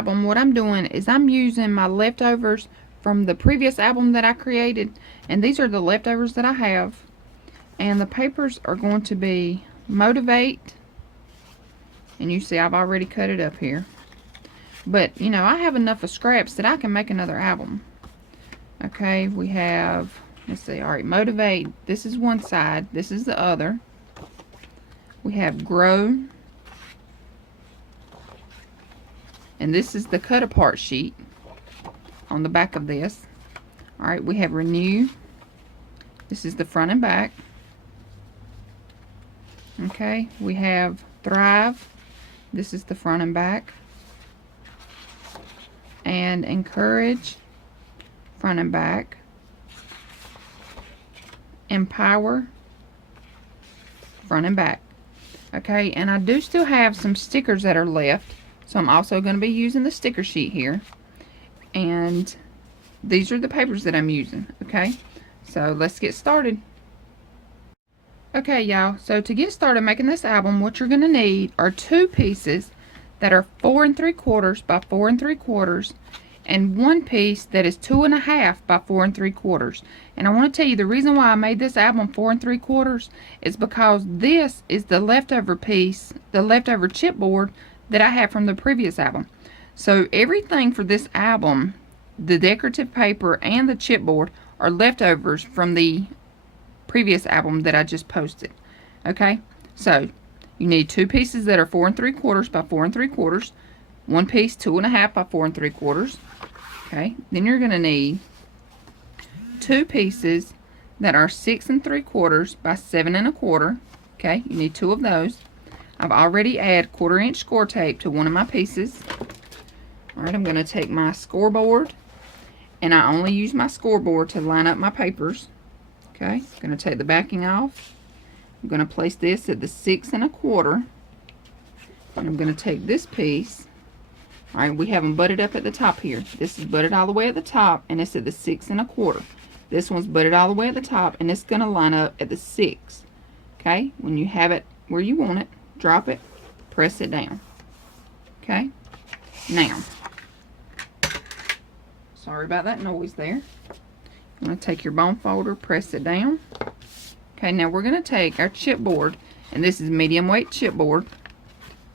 album, what I'm doing is I'm using my leftovers from the previous album that I created, and these are the leftovers that I have. And the papers are going to be Motivate, and you see I've already cut it up here. But, you know, I have enough of scraps that I can make another album. Okay, we have, let's see, alright, Motivate, this is one side, this is the other. We have Grow, and this is the cut apart sheet on the back of this. Alright, we have Renew, this is the front and back. Okay, we have Thrive, this is the front and back. And Encourage, front and back. Empower, front and back. Okay, and I do still have some stickers that are left, so I'm also going to be using the sticker sheet here. And these are the papers that I'm using. Okay, so let's get started. Okay, y'all, so to get started making this album, what you're going to need are 2 pieces that are 4 3/4 by 4 3/4, and 1 piece that is 2 1/2 by 4 3/4. And I want to tell you the reason why I made this album 4 3/4 is because this is the leftover piece, the leftover chipboard that I have from the previous album. So everything for this album, the decorative paper and the chipboard, are leftovers from the previous album that I just posted. Okay, so you need 2 pieces that are 4 3/4 by 4 3/4, 1 piece 2 1/2 by 4 3/4. Okay, then you're going to need 2 pieces that are 6 3/4 by 7 1/4. Okay, you need 2 of those. I've already added 1/4 inch score tape to one of my pieces. Alright, I'm going to take my scoreboard, and I only use my scoreboard to line up my papers. Okay, I'm going to take the backing off. I'm going to place this at the 6 1/4, and I'm going to take this piece. Alright, we have them butted up at the top here. This is butted all the way at the top, and it's at the 6 1/4. This one's butted all the way at the top, and it's going to line up at the 6. Okay, when you have it where you want it, drop it, press it down. Okay, now, sorry about that noise there. I'm going to take your bone folder, press it down. Okay, now we're going to take our chipboard, and this is medium weight chipboard.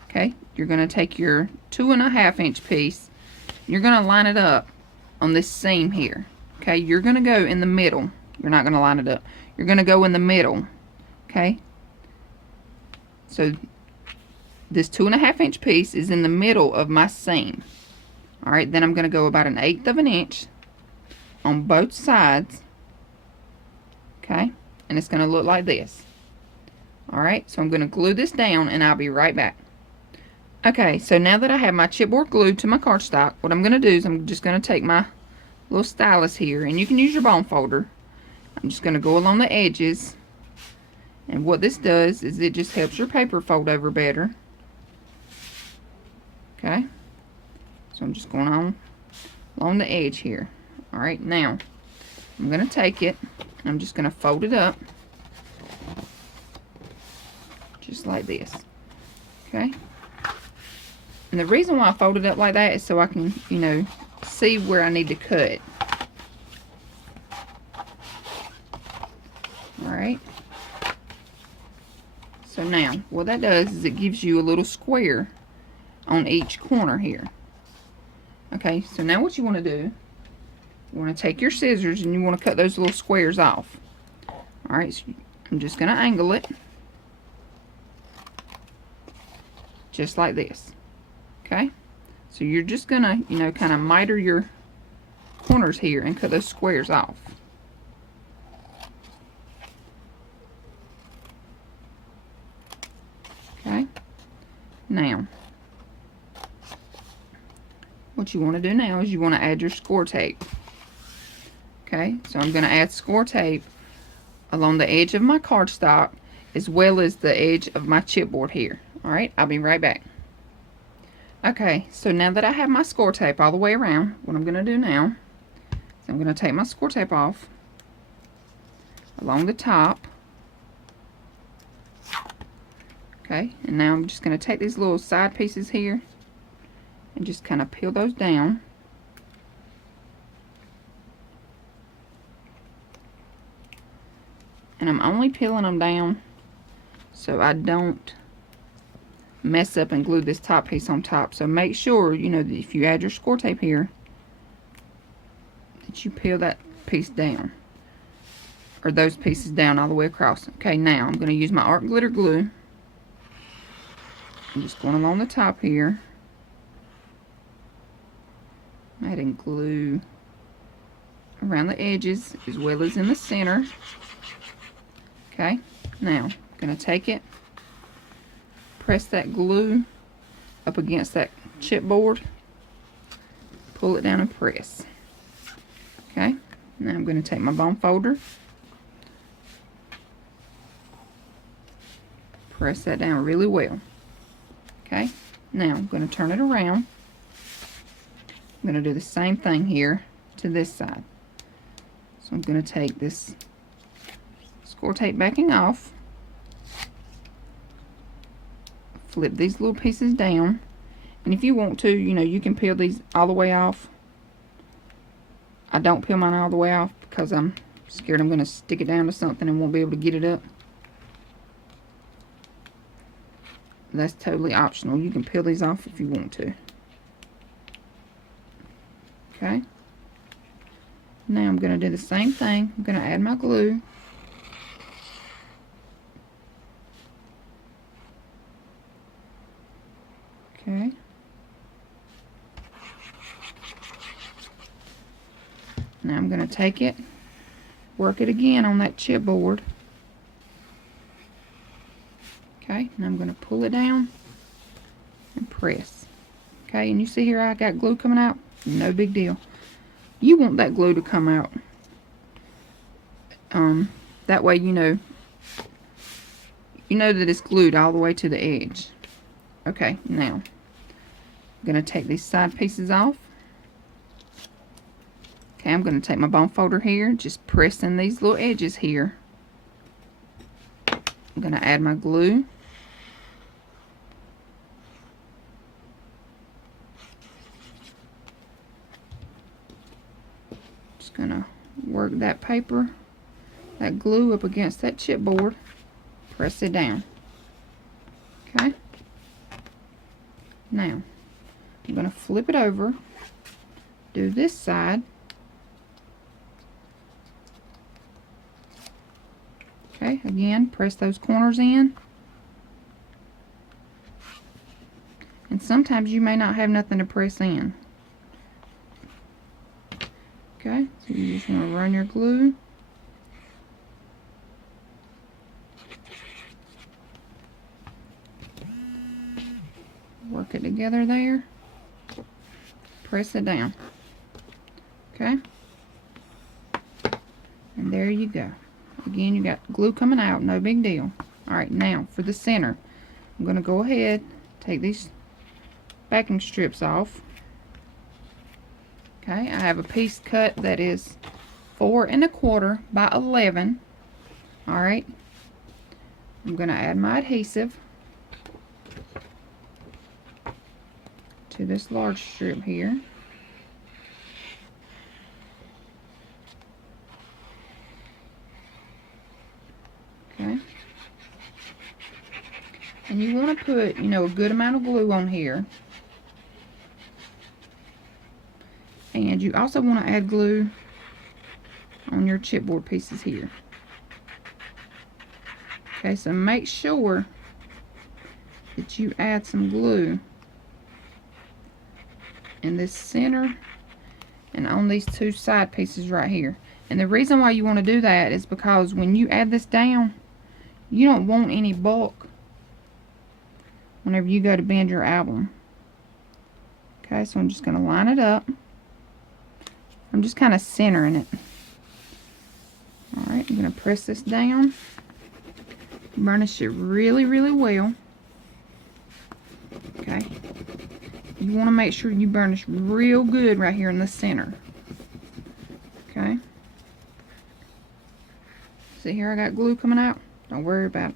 Okay, you're going to take your 2 1/2 inch piece. You're going to line it up on this seam here. Okay, you're going to go in the middle. You're not going to line it up. You're going to go in the middle. Okay, so this 2 1/2 inch piece is in the middle of my seam. Alright, then I'm going to go about 1/8 of an inch on both sides. Okay, and it's going to look like this. Alright, so I'm going to glue this down, and I'll be right back. Okay, so now that I have my chipboard glued to my cardstock, what I'm going to do is I'm just going to take my little stylus here, and you can use your bone folder. I'm just going to go along the edges, and what this does is it just helps your paper fold over better. Okay, so I'm just going on along the edge here. Alright, now I'm going to take it, and I'm just going to fold it up just like this. Okay, and the reason why I fold it up like that is so I can, you know, see where I need to cut. Alright, so now what that does is it gives you a little square on each corner here. Okay, so now what you want to do, you want to take your scissors and you want to cut those little squares off. Alright, so I'm just going to angle it just like this. Okay, so you're just going to, you know, kind of miter your corners here and cut those squares off. Okay, now what you want to do now is you want to add your score tape. Okay, so I'm going to add score tape along the edge of my cardstock as well as the edge of my chipboard here. Alright, I'll be right back. Okay, so now that I have my score tape all the way around, what I'm going to do now is I'm going to take my score tape off along the top. Okay, and now I'm just going to take these little side pieces here and just kind of peel those down. And I'm only peeling them down so I don't mess up and glue this top piece on top. So make sure, you know, that if you add your score tape here, that you peel that piece down, or those pieces down all the way across. Okay, now I'm going to use my art glitter glue. I'm just going along the top here, adding glue around the edges as well as in the center. Okay, now I'm going to take it, press that glue up against that chipboard, pull it down and press. Okay, now I'm going to take my bone folder, press that down really well. Okay, now I'm going to turn it around. I'm going to do the same thing here to this side. So I'm going to take this score tape backing off, flip these little pieces down, and if you want to, you know, you can peel these all the way off. I don't peel mine all the way off because I'm scared I'm going to stick it down to something and won't be able to get it up. That's totally optional. You can peel these off if you want to. Okay. Now I'm going to do the same thing. I'm going to add my glue. Okay. Now I'm going to take it, work it again on that chipboard. Okay, now I'm going to pull it down and press. Okay, and you see here I got glue coming out. No big deal. You want that glue to come out. That way you know that it's glued all the way to the edge. Okay, now I'm going to take these side pieces off. Okay, I'm going to take my bone folder here, just pressing these little edges here. I'm going to add my glue. Just going to work that paper, that glue up against that chipboard, press it down. Okay. Now, I'm going to flip it over, do this side. Okay, again, press those corners in. And sometimes you may not have nothing to press in. Okay, so you just want to run your glue. Work it together there. Press it down. Okay. And there you go. Again, you got glue coming out, no big deal. Alright, now for the center, I'm going to go ahead, take these backing strips off. Okay, I have a piece cut that is 4 1/4 by 11. Alright, I'm going to add my adhesive to this large strip here. Okay. And you want to put, you know, a good amount of glue on here. And you also want to add glue on your chipboard pieces here. Okay, so make sure that you add some glue in this center and on these two side pieces right here. And the reason why you want to do that is because when you add this down, you don't want any bulk whenever you go to bend your album. Okay, so I'm just going to line it up. I'm just kind of centering it. Alright, I'm going to press this down. Burnish it really, really well. Okay. You want to make sure you burnish real good right here in the center. Okay. See here I got glue coming out? Don't worry about it.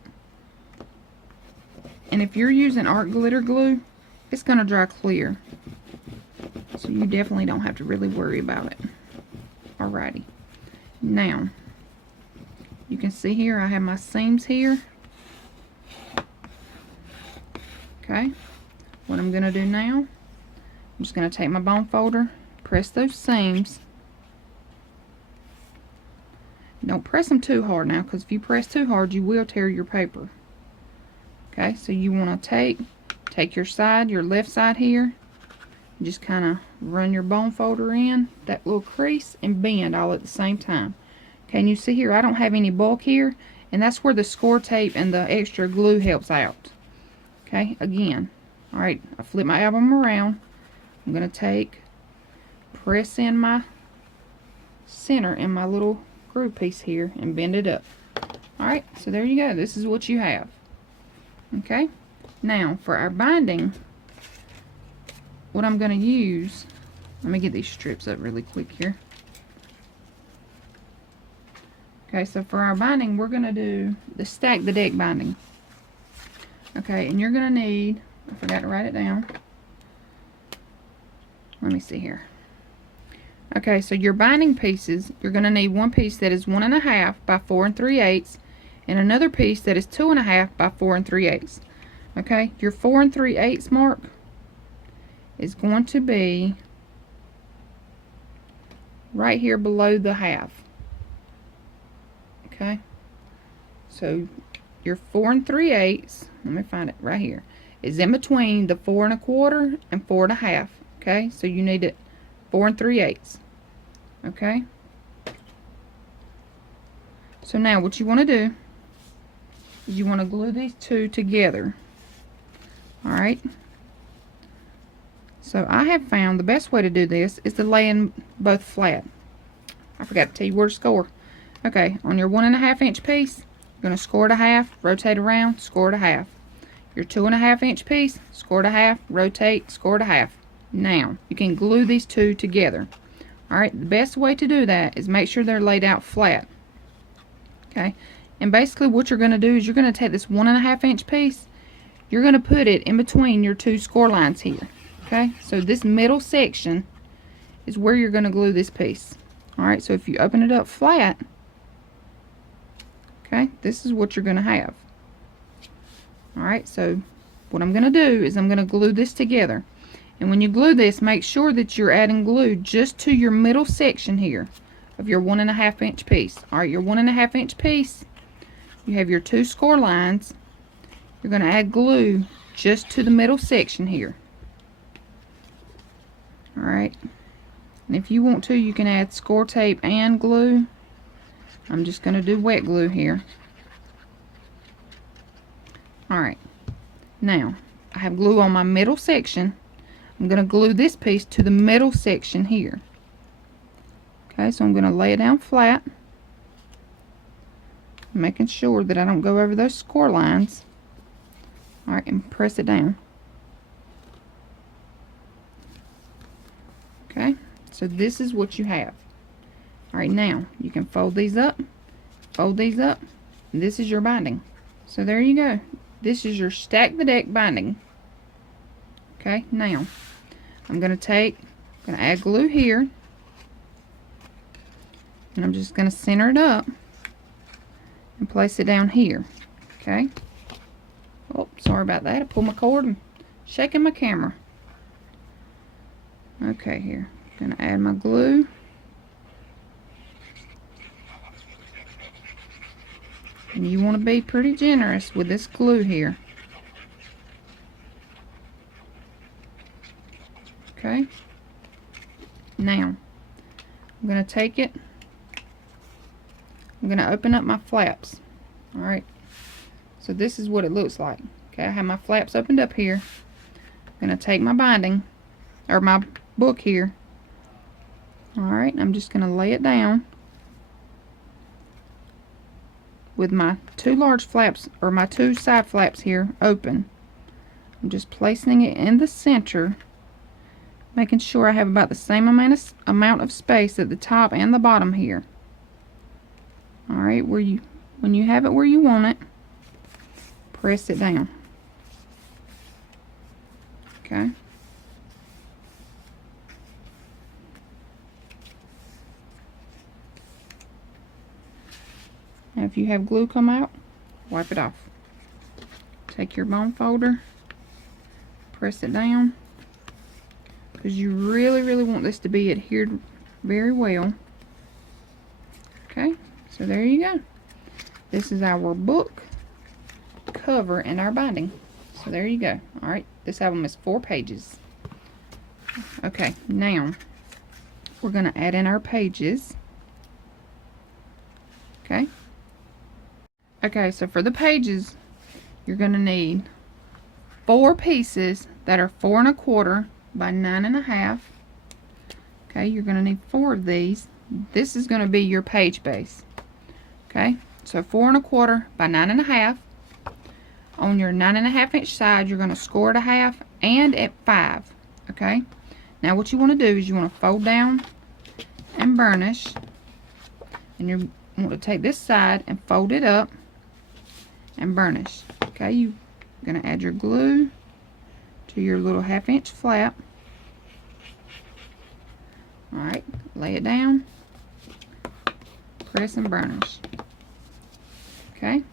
And if you're using art glitter glue, it's going to dry clear. So you definitely don't have to really worry about it. Alrighty. Now, you can see here I have my seams here. Okay. What I'm going to do now, I'm just going to take my bone folder, press those seams. Don't press them too hard now, because if you press too hard, you will tear your paper. Okay, so you want to take your side, your left side here, just kind of run your bone folder in that little crease and bend all at the same time. Okay, and you see here I don't have any bulk here, and that's where the score tape and the extra glue helps out. Okay, again, all right, I flip my album around. I'm going to press in my center in my little groove piece here and bend it up. Alright, so there you go. This is what you have. Okay, now for our binding, what I'm going to use, let me get these strips up really quick here. Okay, so for our binding, we're going to do the stack the deck binding. Okay, and you're going to need, I forgot to write it down. Let me see here. Okay, so your binding pieces, you're going to need one piece that is 1.5 by 4 3/8 and another piece that is 2.5 by 4 3/8. Okay, your 4 3/8 mark is going to be right here below the half. Okay, so your 4 3/8, let me find it right here, is in between the 4 1/4 and 4 1/2. Okay, so you need it 4 3/8. Okay, so now what you want to do is you want to glue these two together. Alright, so I have found the best way to do this is to lay in both flat. I forgot to tell you where to score. Okay, on your 1.5 inch piece, you're going to score it a half, rotate around, score it a half. Your 2.5 inch piece, score it a half, rotate, score it a half. Now, you can glue these two together. Alright, the best way to do that is make sure they're laid out flat. Okay, and basically what you're going to do is you're going to take this 1.5 inch piece, you're going to put it in between your two score lines here. Okay, so this middle section is where you're going to glue this piece. Alright, so if you open it up flat, okay, this is what you're going to have. Alright, so what I'm going to do is I'm going to glue this together. And when you glue this, make sure that you're adding glue just to your middle section here of your 1.5 inch piece. Alright, your 1.5 inch piece, you have your two score lines. You're going to add glue just to the middle section here. Alright, and if you want to, you can add score tape and glue. I'm just going to do wet glue here. Alright, now I have glue on my middle section. I'm going to glue this piece to the middle section here. Okay, so I'm going to lay it down flat, making sure that I don't go over those score lines. Alright, and press it down. Okay, so this is what you have. Alright, now you can fold these up, and this is your binding. So there you go. This is your stack the deck binding. Okay, now I'm going to add glue here, and I'm just going to center it up and place it down here. Okay. Oh, sorry about that. I pulled my cord and shaking my camera. Okay, here. I'm going to add my glue. And you want to be pretty generous with this glue here. Okay. Now, I'm going to take it. I'm going to open up my flaps. Alright. So this is what it looks like. Okay, I have my flaps opened up here. I'm going to take my binding, or my book here. Alright, I'm just going to lay it down with my two large flaps, or my two side flaps here, open. I'm just placing it in the center, making sure I have about the same amount of space at the top and the bottom here. Alright, when you have it where you want it, press it down. Now if you have glue come out, wipe it off. Take your bone folder, press it down, because you really want this to be adhered very well. Okay, so there you go. This is our book cover and our binding. So there you go. Alright, this album is 4 pages. Okay, now we're going to add in our pages. Okay. Okay, so for the pages, you're going to need 4 pieces that are 4 1/4 by 9 1/2. Okay, you're going to need 4 of these. This is going to be your page base. Okay, so 4 1/4 by 9 1/2. On your 9 1/2 inch side, you're going to score at 1/2 and at 5. Okay, now what you want to do is you want to fold down and burnish, and you want to take this side and fold it up and burnish. Okay, you're going to add your glue to your little 1/2 inch flap. Alright, lay it down, press and burnish. Okay,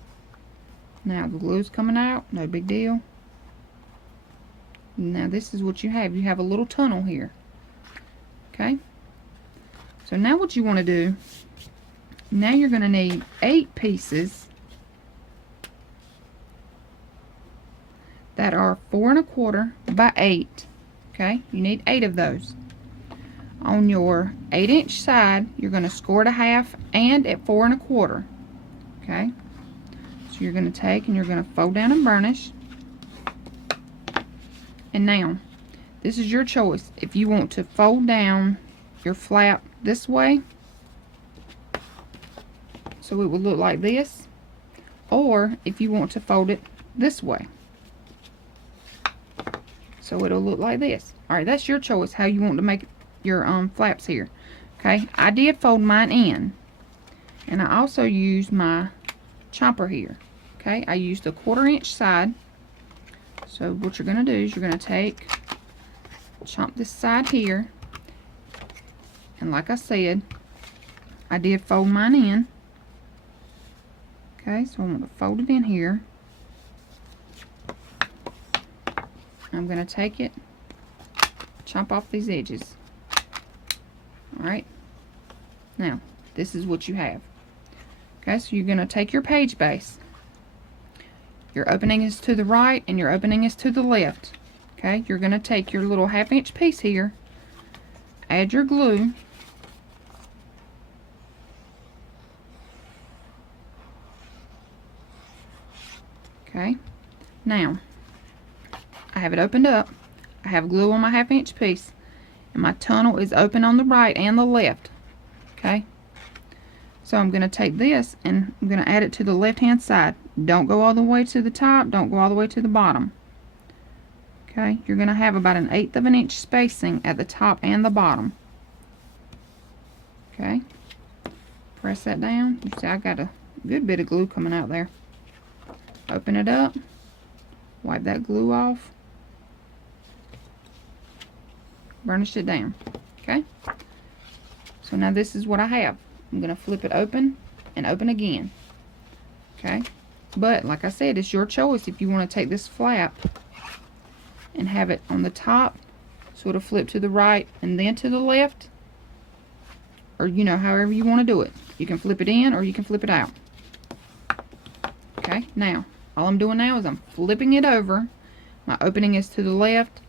now the glue's coming out, no big deal. Now this is what you have. You have a little tunnel here. Okay, so now what you want to do, now you're going to need 8 pieces that are 4 1/4 by 8. Okay, you need 8 of those. On your 8 inch side, you're going to score at 1/2 and at 4 1/4. Okay, so you're going to take and you're going to fold down and burnish. And now, this is your choice. If you want to fold down your flap this way, so it will look like this, or if you want to fold it this way, so it'll look like this. Alright, that's your choice how you want to make your flaps here. Okay, I did fold mine in, and I also used my chomper here. Okay, I used a 1/4 inch side. So what you're going to do is you're going to chomp this side here, and like I said, I did fold mine in. Okay, so I'm going to fold it in here. I'm going to take it, chomp off these edges. Alright, now this is what you have. Okay, so you're going to take your page base. Your opening is to the right and your opening is to the left. Okay, you're going to take your little 1/2 inch piece here, add your glue, okay, now I have it opened up. I have glue on my 1/2 inch piece, and my tunnel is open on the right and the left. Okay, so I'm going to take this and I'm going to add it to the left hand side. Don't go all the way to the top, don't go all the way to the bottom. Okay, you're going to have about 1/8 of an inch spacing at the top and the bottom. Okay, press that down. You see I got a good bit of glue coming out there. Open it up, wipe that glue off, burnish it down. Okay, so now this is what I have. I'm going to flip it open and open again. Okay, but like I said, it's your choice if you want to take this flap and have it on the top, sort of flip to the right and then to the left, or you know, however you want to do it. You can flip it in or you can flip it out. Okay, now all I'm doing now is I'm flipping it over. My opening is to the left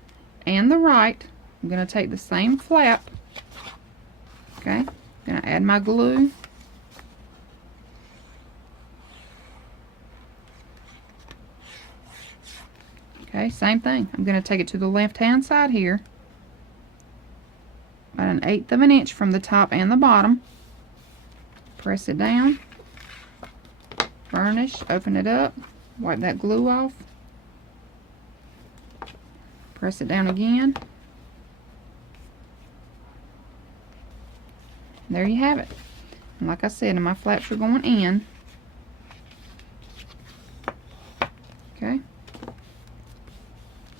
and the right. I'm going to take the same flap. Okay, I'm going to add my glue. Okay, same thing. I'm going to take it to the left hand side here, about 1/8 of an inch from the top and the bottom. Press it down, burnish, open it up, wipe that glue off, press it down again. There you have it. And like I said, and my flaps are going in. Okay,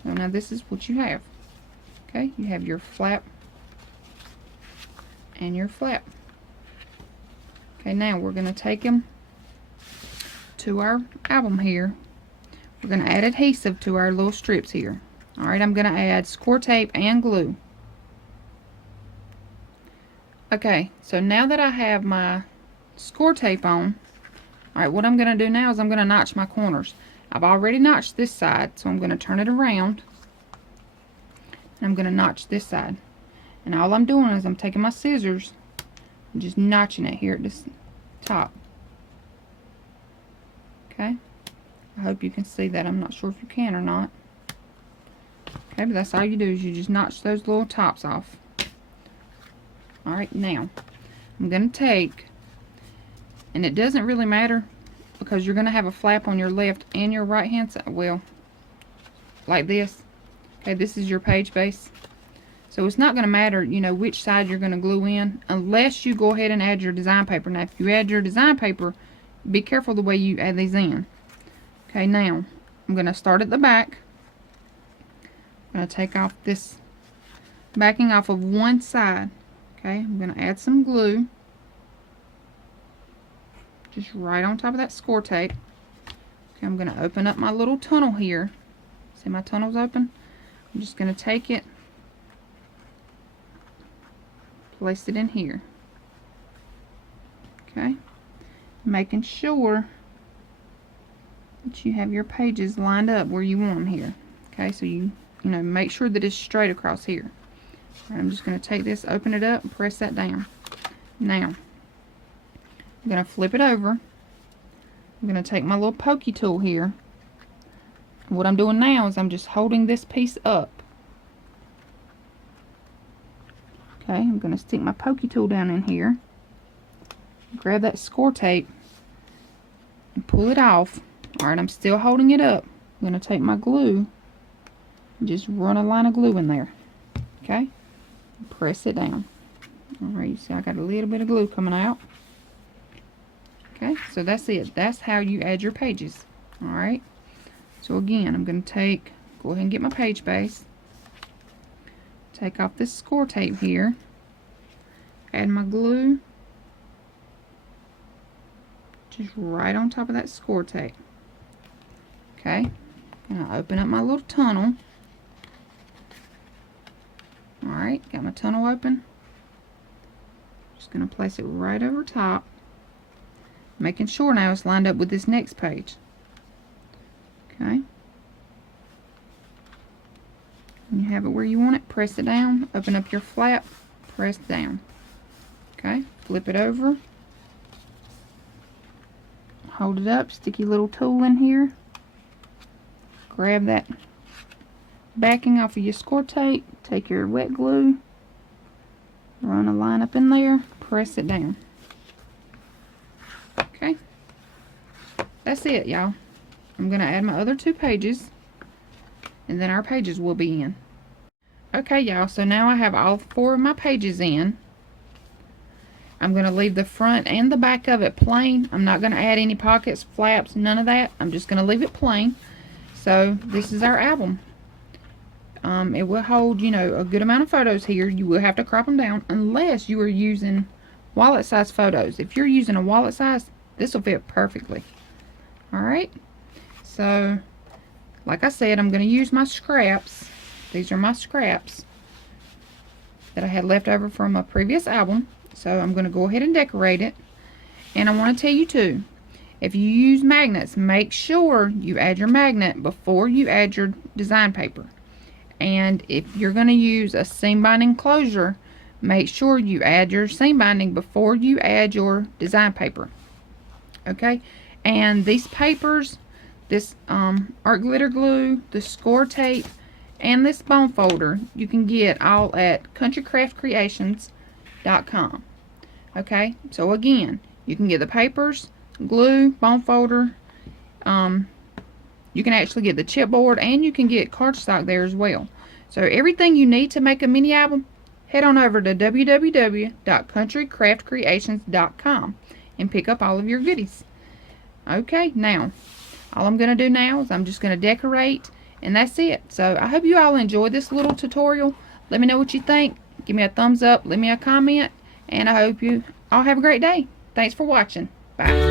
so now this is what you have. Okay, you have your flap and your flap. Okay, now we're going to take them to our album here, we're going to add adhesive to our little strips here. Alright, I'm going to add score tape and glue. Okay, so now that I have my score tape on, alright, what I'm going to do now is I'm going to notch my corners. I've already notched this side, so I'm going to turn it around. And I'm going to notch this side. And all I'm doing is I'm taking my scissors and just notching it here at this top. Okay, I hope you can see that. I'm not sure if you can or not. Okay, but that's all you do is you just notch those little tops off. Alright, now I'm going to take, and it doesn't really matter because you're going to have a flap on your left and your right hand side, well, like this. Okay, this is your page base. So it's not going to matter, you know, which side you're going to glue in unless you go ahead and add your design paper. Now, if you add your design paper, be careful the way you add these in. Okay, now I'm going to start at the back. I'm going to take off this backing off of one side. Okay, I'm going to add some glue just right on top of that score tape. Okay, I'm going to open up my little tunnel here. See my tunnel's open? I'm just going to take it, place it in here. Okay, making sure that you have your pages lined up where you want them here. Okay, so you know, make sure that it's straight across here. Right, I'm just going to take this, open it up, and press that down. Now, I'm going to flip it over. I'm going to take my little pokey tool here. What I'm doing now is I'm just holding this piece up. Okay, I'm going to stick my pokey tool down in here. Grab that score tape and pull it off. Alright, I'm still holding it up. I'm going to take my glue and just run a line of glue in there. Okay, press it down. Alright, you see I got a little bit of glue coming out. Okay, so that's it. That's how you add your pages. Alright, so again, I'm going to go ahead and get my page base. Take off this score tape here. Add my glue. Just right on top of that score tape. Okay, and I open up my little tunnel. Alright, got my tunnel open. Just going to place it right over top. Making sure now it's lined up with this next page. Okay. And you have it where you want it. Press it down. Open up your flap. Press down. Okay. Flip it over. Hold it up. Stick your little tool in here. Grab that backing off of your score tape. Take your wet glue. Run a line up in there. Press it down. Okay. That's it, y'all. I'm going to add my other two pages. And then our pages will be in. Okay, y'all. So now I have all 4 of my pages in. I'm going to leave the front and the back of it plain. I'm not going to add any pockets, flaps, none of that. I'm just going to leave it plain. So this is our album. It will hold, you know, a good amount of photos here. You will have to crop them down unless you are using wallet size photos. If you're using a wallet size, this will fit perfectly. Alright. So, like I said, I'm going to use my scraps. These are my scraps that I had left over from a previous album. So I'm going to go ahead and decorate it. And I want to tell you too, if you use magnets, make sure you add your magnet before you add your design paper. And if you're going to use a seam binding closure, make sure you add your seam binding before you add your design paper. Okay? And these papers, this art glitter glue, the score tape, and this bone folder, you can get all at countrycraftcreations.com. Okay? So again, you can get the papers, glue, bone folder, you can actually get the chipboard, and you can get cardstock there as well. So everything you need to make a mini album, head on over to www.countrycraftcreations.com and pick up all of your goodies. Okay, now, all I'm going to do now is I'm just going to decorate, and that's it. So I hope you all enjoyed this little tutorial. Let me know what you think. Give me a thumbs up, leave me a comment, and I hope you all have a great day. Thanks for watching. Bye.